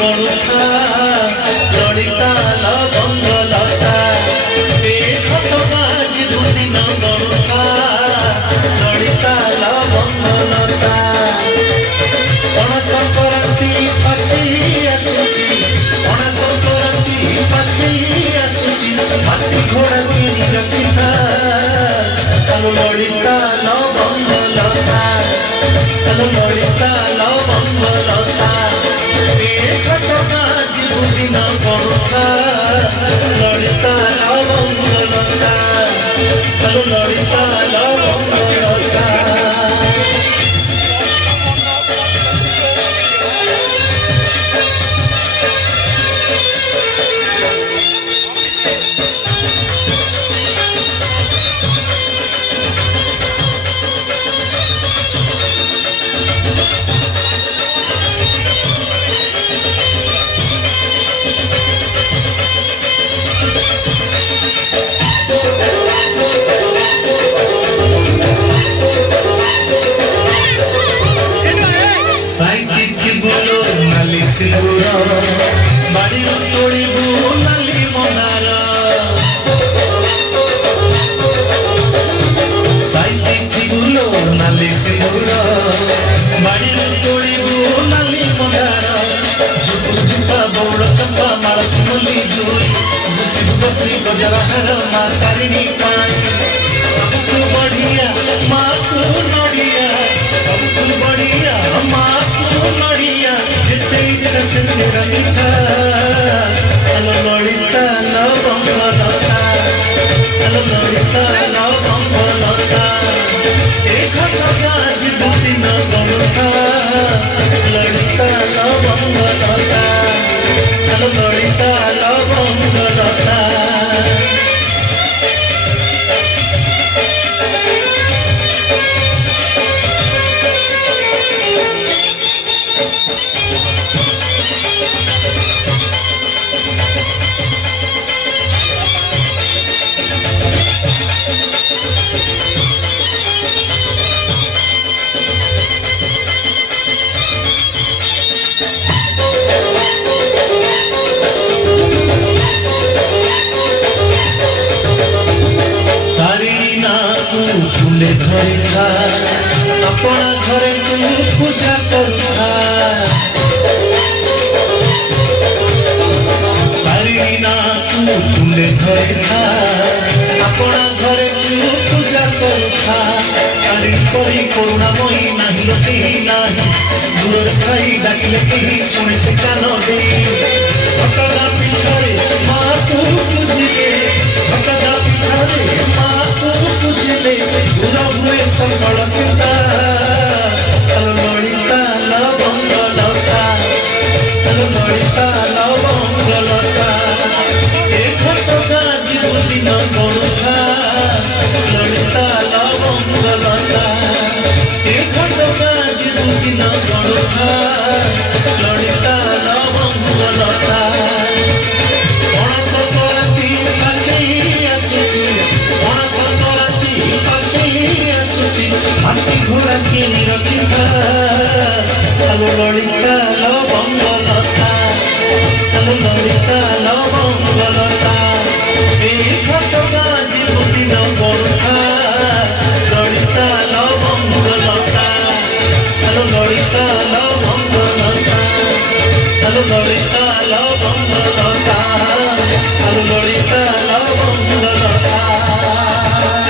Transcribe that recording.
गणुथा ललिता लवंग लता ए घटका जीवदिन गणुथा ललिता लवंग लता पण संक्रांति पाखी आसुची पण संक्रांति पाखी आसुची माटी घोड़ा किनी रखिथा आलो ललिता लवंग लता आलो ललिता लवंग लता ए घटका जीवदिन गणुथा ललिता लवंग लता आलो ललिता लवंग लता बाड़ी तोड़बू नाली मनार सिंदूर नाली सिंदूर बाड़ी तोड़बू नाली मनार झुपु झुपा बौड़ चंपा मालती मल्ली जुई बुद्धि बसी बजराहर माँ तारिणी पाई सबको बढ़िया माँ को नड़िया सबको बढ़िया माँ को नड़िया जिते इच्छा से तेरा लिखा आलो ललिता लवंग लता आलो ललिता लवंग लता ए घटका जीवदिन गणुथा ललिता लवंग लता आलो ललिता लवंग लता झुंडे धरी था अपना घरे तू पूजा करुथा तारिणी ना तू झुंडे धरी था अपना घरे तू पूजा करुथा तारिणी करी करुणामयी नहीं लोके नहीं दूर खाई डाकिले कहीं सुने से कान दे घटना पीठरे माँ तू पूजिले घटना पीठरे माँ तू पूजिले दूर हुए सकल चिंता आलो ललिता लवंग लता आलो ललिता लवंग लता ए घटका जीवदिन गणुथा ललिता लवंग लता ए घटका जीवदिन गणुथा ललिता लवंग लता पण संक्रांति पाखी आसुची पण संक्रांति पाखी आसुची माटी घोड़ा किनी रखिथा आलो ललिता लवंग लता आलो ललिता लवंग लता ए घटका जीवदिन गणुथा ललिता लवंग लता आलो ललिता लवंग लता आलो ललिता लवंग लता आलो ललिता